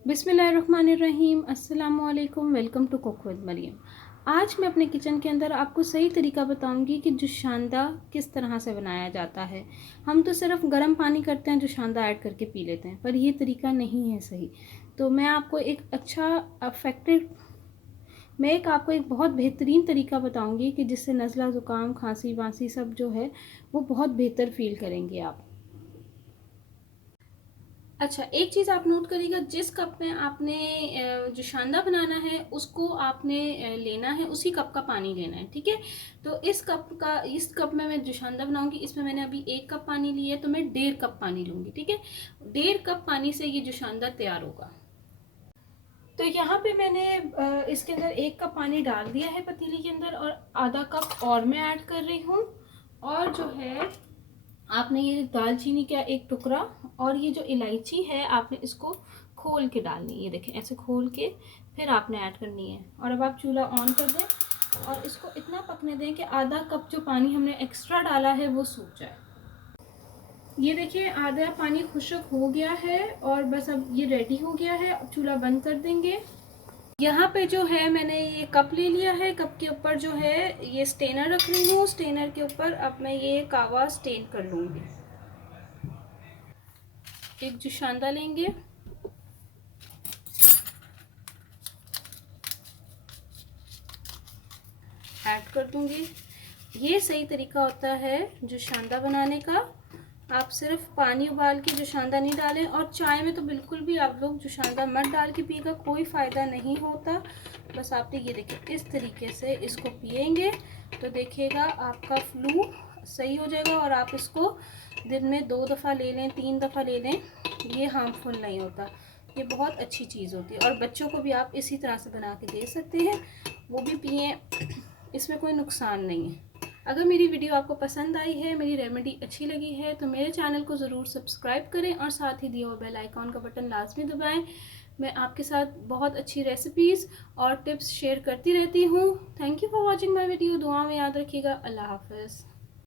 बिस्मिल्लाहिर्रहमानिर्रहीम, अस्सलामुअलैकुम। Welcome to Cook with Mariam. आज मैं अपने किचन के अंदर आपको सही तरीका बताऊंगी कि जुशांदा किस तरह से बनाया जाता है। हम तो सिर्फ गर्म पानी करते हैं, जुशांदा ऐड करके पी लेते हैं, पर ये तरीका नहीं है सही। तो मैं आपको एक बहुत बेहतरीन तरीका बताऊंगी कि जिससे नज़ला, ज़ुकाम, खांसी वांसी सब जो है वो बहुत बेहतर फील करेंगे आप। अच्छा, एक चीज़ आप नोट करिएगा, जिस कप में आपने जो शांदा बनाना है उसको आपने लेना है, उसी कप का पानी लेना है, ठीक है। तो इस कप में मैं जो शांदा बनाऊंगी, इसमें मैंने अभी 1 कप पानी लिया है, तो मैं 1.5 कप पानी लूंगी, ठीक है। 1.5 कप पानी से ये जो शांदा तैयार होगा। तो यहाँ पे मैंने इसके अंदर 1 कप पानी डाल दिया है पतीली के अंदर, और आधा कप और मैं ऐड कर रही हूँ। और जो है, आपने ये दालचीनी का एक टुकड़ा और ये जो इलायची है, आपने इसको खोल के डालनी है। ये देखें, ऐसे खोल के फिर आपने ऐड करनी है। और अब आप चूल्हा ऑन कर दें और इसको इतना पकने दें कि आधा कप जो पानी हमने एक्स्ट्रा डाला है वो सूख जाए। ये देखिए, आधा पानी खुश्क हो गया है और बस अब ये रेडी हो गया है। अब चूल्हा बंद कर देंगे। यहाँ पे जो है, मैंने ये कप ले लिया है। कप के ऊपर जो है ये स्टेनर रख रही हूँ। स्टेनर के ऊपर अब मैं ये कावा स्टेन कर लूँगी। एक जुशांदा लेंगे, ऐड कर दूंगी। ये सही तरीका होता है जुशांदा बनाने का। आप सिर्फ पानी उबाल के जुशांदा नहीं डालें, और चाय में तो बिल्कुल भी आप लोग जुशांदा मत डाल के पिएगा, कोई फ़ायदा नहीं होता। बस आपने ये देखिए, इस तरीके से इसको पिएंगे तो देखिएगा आपका फ्लू सही हो जाएगा। और आप इसको दिन में 2 दफ़ा ले लें, 3 दफ़ा ले लें, ये हार्मफुल नहीं होता। ये बहुत अच्छी चीज़ होती है। और बच्चों को भी आप इसी तरह से बना के दे सकते हैं, वो भी पिए, इसमें कोई नुकसान नहीं है। अगर मेरी वीडियो आपको पसंद आई है, मेरी रेमेडी अच्छी लगी है, तो मेरे चैनल को ज़रूर सब्सक्राइब करें और साथ ही दिया हुआ बेल आइकॉन का बटन लाजमी दबाएं। मैं आपके साथ बहुत अच्छी रेसिपीज़ और टिप्स शेयर करती रहती हूँ। Thank you for watching my video. दुआ में याद रखिएगा। अल्लाह हाफ़िज़।